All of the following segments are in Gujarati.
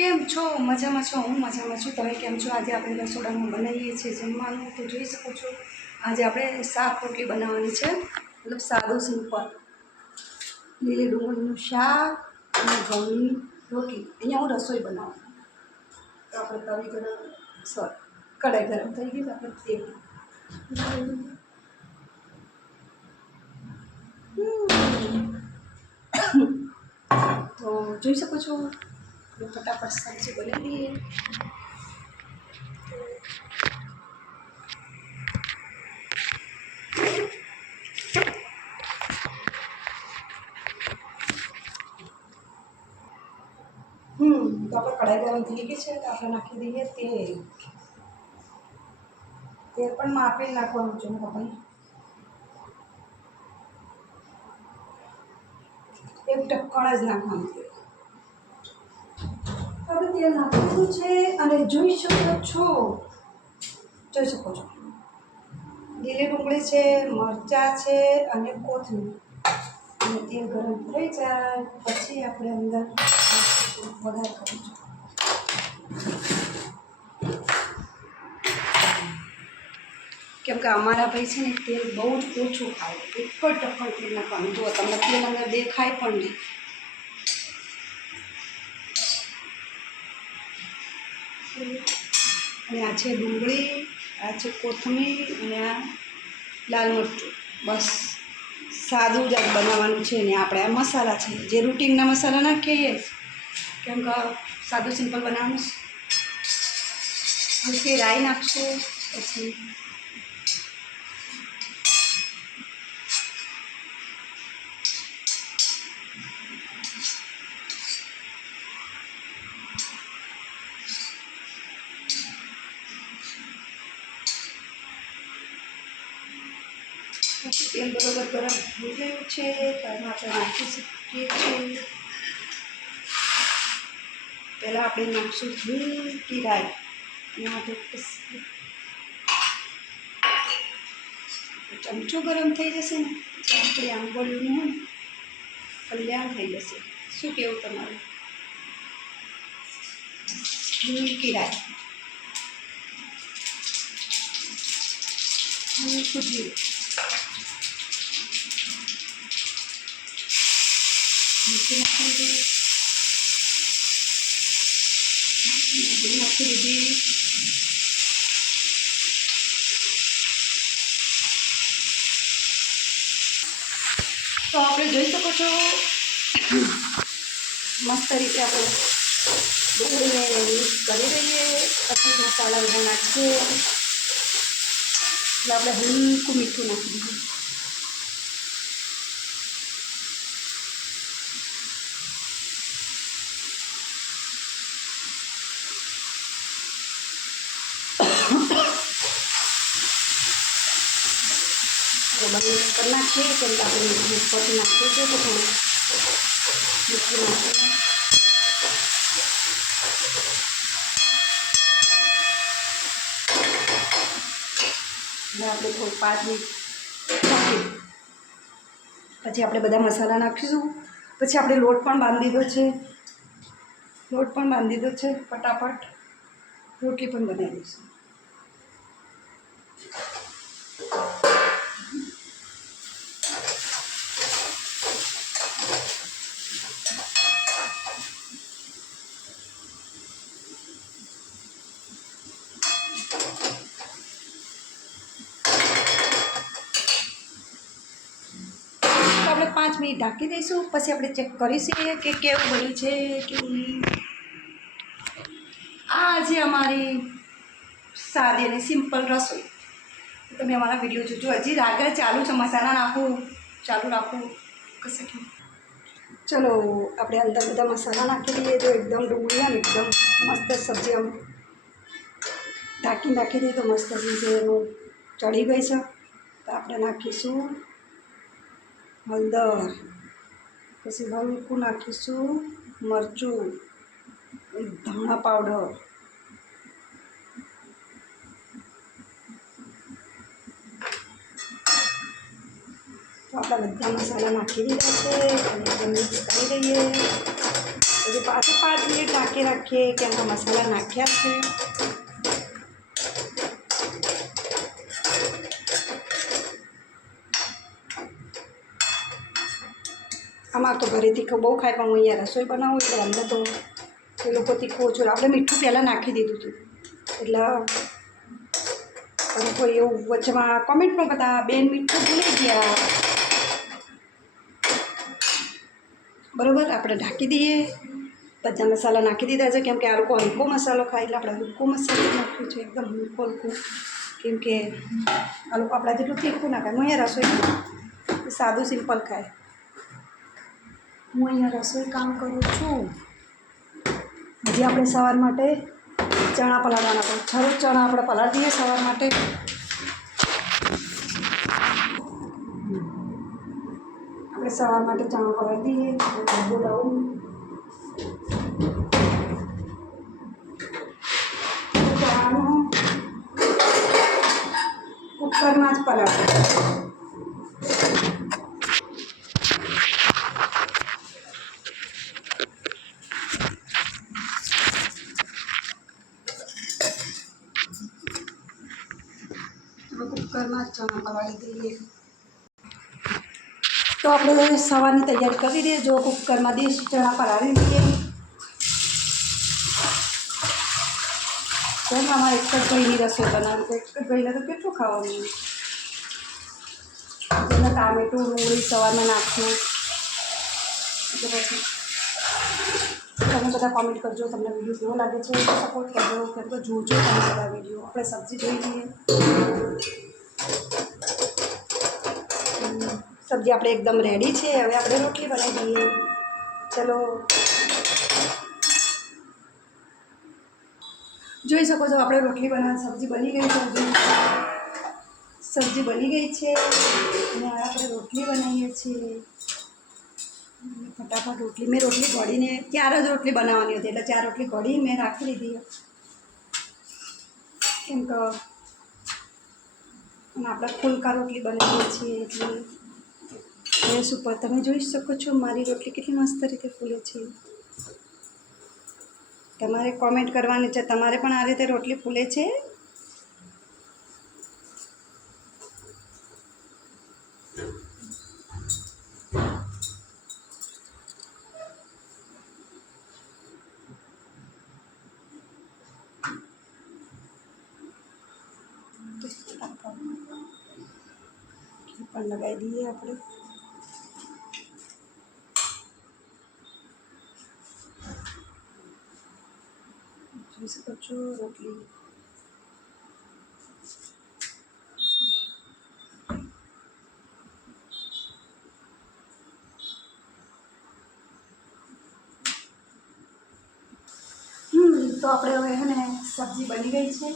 કેમ છો? મજામાં છો? હું મજામાં છું. તમે કેમ છો? આજે આપણે રસોડામાં બનાવીએ છીએ જમવાનું, તો જોઈ શકો છો. આજે આપણે શાક રોટલી બનાવવાની છે, મતલબ સાદું સિમ્પલ લીલી ડુંગળીનું શાક અને ઘઉંની રોટલી. અહીંયા હું રસોઈ બનાવું. તો આપણે તવી ગરમ કઢાઈ ગરમ થઈ ગઈ, તો આપણે તેલ તો જોઈ શકો છો. ફટાફટ સબ્જી બનાવી દઈએ. તો આપણે કઢાઈ ગરમ થઈ ગઈ છે, તો આપણે નાખી દઈએ તેલ. તેલ પણ માપી નાખવાનું છે આપણે. એક ઢક્કણ જ નાખવાનું છે. આપણે તેલ નાખી દીધું છે અને જોઈ શકો છો. લીલી ડુંગળી છે, મરચાં છે અને કોથમીર. અને તેલ ગરમ થઈ જાય પછી આપણે અંદર વઘાર કરીશું. કેમ કે અમારા ભાઈ છે ને તેલ બહુ જ ઓછું ખાય, એક જ ઢક્કણ તેલ નાખવાનું. જો તમને તેલ અંદર દેખાય પણ નહીં. અને આ છે ડુંગળી, આ છે કોથમીર અને આ લાલ મરચું. બસ સાદું જ બનાવવાનું છે ને. આપણે આ મસાલા છે જે રૂટિનના મસાલા નાખીએ, કેમ કે સાદું સિમ્પલ બનાવવાનું છે. હલકી રાઈ નાખશું. પછી તેલ બરોબર ગરમ થઈ ગયું છે, તો આપણે નાખી શકીએ છીએ. પહેલાં આપણે નાખીશું હલકી રાઈ. અને આપણે ચમચો ગરમ થઈ જશે ને, પછી આપણી આંબોળીનું કલ્યાણ થઈ જશે. શું કહેવું તમારું? હલકી રાઈ, હલકું જીરું, નાખી દીધી. તો આપણે જોઈ શકો છો મસ્ત રીતે આપણે ડુંગળીને મિક્સ કરી દઈએ. પછી મસાલા બધા નાખીએ. એટલે આપણે હલકું મીઠું નાખી દઈએ. બંને કરી નાખીએ. કેમ કે આપણે ઉપરથી નાખીએ છીએ તો થોડું મીઠું નાખીએ. આપણે થોડું 5 મિનિટ નાખીએ. પછી આપણે બધા મસાલા નાખીશું. પછી આપણે લોટ પણ બાંધી દીધો છે. ફટાફટ રોટલી પણ બનાવી દઈશું. આપણે 5 મિનિટ ઢાંકી દઈશું. પછી આપણે ચેક કરીશું કે કેવું બન્યું છે કે. આ છે અમારી સાદી અને સિમ્પલ રસોઈ. તમે અમારા વિડીયો જોજો. હજી આગળ ચાલુ છે. મસાલા નાખું ચાલુ રાખું કશે કે. ચલો આપણે અંદર બધા મસાલા નાખી દઈએ. તો એકદમ ડુંગળી આમ એકદમ મસ્ત સબ્જી આમ ઢાંકી નાખી દઈએ તો મસ્ત રીતે એનું ચડી ગઈ છે. તો આપણે નાખીશું હળદર. પછી હલકું નાખીશું મરચું, ધાણા પાવડર. તો આપણા બધા મસાલા નાખી દીધા છે અને મિક્સ કરી દઈએ. તો પછી પાછું 5 મિનિટ ઢાંકી રાખીએ, કેમ કે મસાલા નાખ્યા છે. આમાં તો ઘરે તીખું બહુ ખાય, પણ હું અહીંયા રસોઈ બનાવું એટલે અમને તો એ લોકો તીખું ઓછું. આપણે મીઠું પહેલાં નાખી દીધું હતું એટલે અને કોઈ એવું વચમાં કોમેન્ટમાં બધા બેન મીઠું ભૂલી ગયા. બરાબર, આપણે ઢાંકી દઈએ. બધા મસાલા નાખી દીધા છે, કેમ કે આ લોકો હલકો મસાલો ખાય એટલે આપણે હલકો મસાલો નાખ્યો છે, એકદમ હલકો હલકો, કેમ કે આ લોકો આપણા જેટલું તીખું ના ખાય. હું અહીંયા રસોઈ સાદું સિમ્પલ ખાય. હું અહીંયા રસોઈ કામ કરું છું. હજી આપણે સવાર માટે ચણા પલાળવાના હોય. છરો ચણા આપણે પલાળી દઈએ સવાર માટે. આપણે સવાર માટે ચણા પલાળી દઈએ. બોલાવું ચણાનું કુકરમાં જ પલાળવું. કુકરમાં જ ચણા પલાળી દઈએ. તો આપણે સવારની તૈયારી કરી દઈએ. જો કુકરમાં દેશી ચણા પલાળી દઈએ. કેમ આમાં એક જ ભાઈની રસોઈ બનાવી તો એક જ ભાઈને તો કેટલું ખાવાનું. જેને ટામેટું ડુંગળી સવારમાં નાખ્યું એટલે પછી તમે બધા કોમેન્ટ કરજો તમને વિડીયો કેવો લાગે છે, સપોર્ટ કરજો. કેમ કે જોજો તમે બધા વિડીયો. આપણે સબ્જી જોઈ લઈએ. સબ્જી આપણે એકદમ રેડી છે. હવે આપણે રોટલી બનાવી દઈએ. ચલો, જોઈ શકો છો આપણે રોટલી બનાવી. સબ્જી બની ગઈ છે. સબ્જી બની ગઈ છે અને આપણે રોટલી બનાવીએ છીએ. ફટાફટ રોટલી, મેં રોટલી ઘડીને 4 જ રોટલી બનાવવાની હતી એટલે 4 રોટલી ઘડી મેં રાખી લીધી. કેમ કે આપણે ફુલકા રોટલી બનાવીએ છીએ એટલે ગેસ ઉપર તમે જોઈ શકો છો મારી રોટલી કેટલી મસ્ત રીતે ફૂલે છે. તમારે કોમેન્ટ કરવાની છે, તમારે પણ આ રીતે રોટલી ફૂલે છે? પણ લગાવી દઈએ આપણે. જોઈ શકો છો રોટલી. તો આપણે હવે છે ને સબ્જી બની ગઈ છે.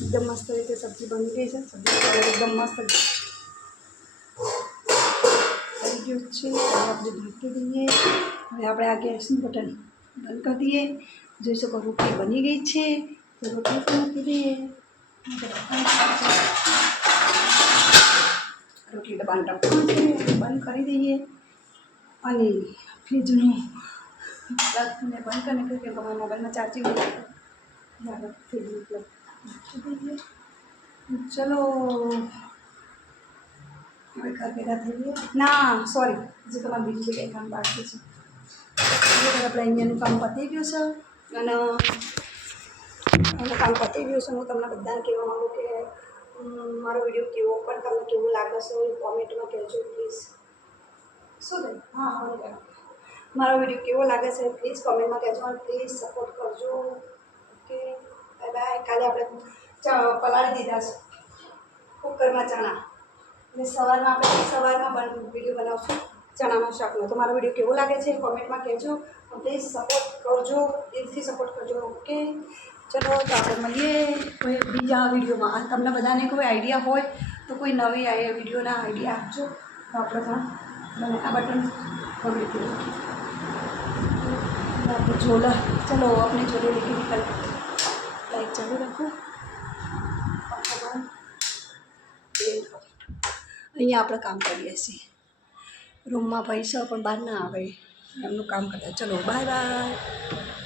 એકદમ મસ્ત રીતે સબ્જી બની ગઈ છે. સબ્જી એકદમ મસ્ત બની ગયું છે. આપણે ઢાંકી દઈએ. હવે આપણે આ ગેસનું બટન બંધ કરી દઈએ. જોઈ શકો રોટલી બની ગઈ છે. તો રોટલી પણ મૂકી દઈએ. રોટલી ડબ્બાનું ઢક્કણ છે બંધ કરી દઈએ. અને ફ્રીજનું પ્લગને બંધ કરીને કે તમારા મોબાઈલમાં ચાર્જિંગ ફ્રીજનું પ્લગ નાખી દઈએ. ચલો હવે ઘર ભેગા થઈએ. ના સોરી, હજી તમારે બીજું કંઈ કામ બાકી છે. આપણે અહીંયાનું કામ પતી ગયું છે અને કામ પતી ગયું છે. હું તમને બધાને કહેવા માગું કે મારો વિડીયો કેવો પણ તમને કેવું લાગે છે કોમેન્ટમાં કહેજો પ્લીઝ. શું થયું? હા, મારો વિડીયો કેવો લાગે છે પ્લીઝ કોમેન્ટમાં કહેજો અને પ્લીઝ સપોર્ટ કરજો. Okay, bye bye. કાલે આપણે પલાળી દીધા છે કુકરમાં ચણા અને સવારમાં વિડીયો બનાવશું ચણાનો શાકનો. તો મારો વિડીયો કેવો લાગે છે કોમેન્ટમાં કહેજો. પ્લીઝ સપોર્ટ કરજો, દિલથી સપોર્ટ કરજો. ઓકે, ચલો તો આપણે મળીએ કોઈ બીજા વિડીયોમાં. તમને બધાને કોઈ આઈડિયા હોય તો કોઈ નવી વિડીયોના આઈડિયા આપજો તો આપણે પણ આ બટન પકડી દઈએ. આપણે झोला, चलो अपने झोले लेके निकल. लाइट चालू रखो. અહીંયા આપણે કામ કરીએ છીએ. રૂમમાં પૈસા પણ બહાર ના આવે એમનું કામ કરે. ચલો બાય બાય.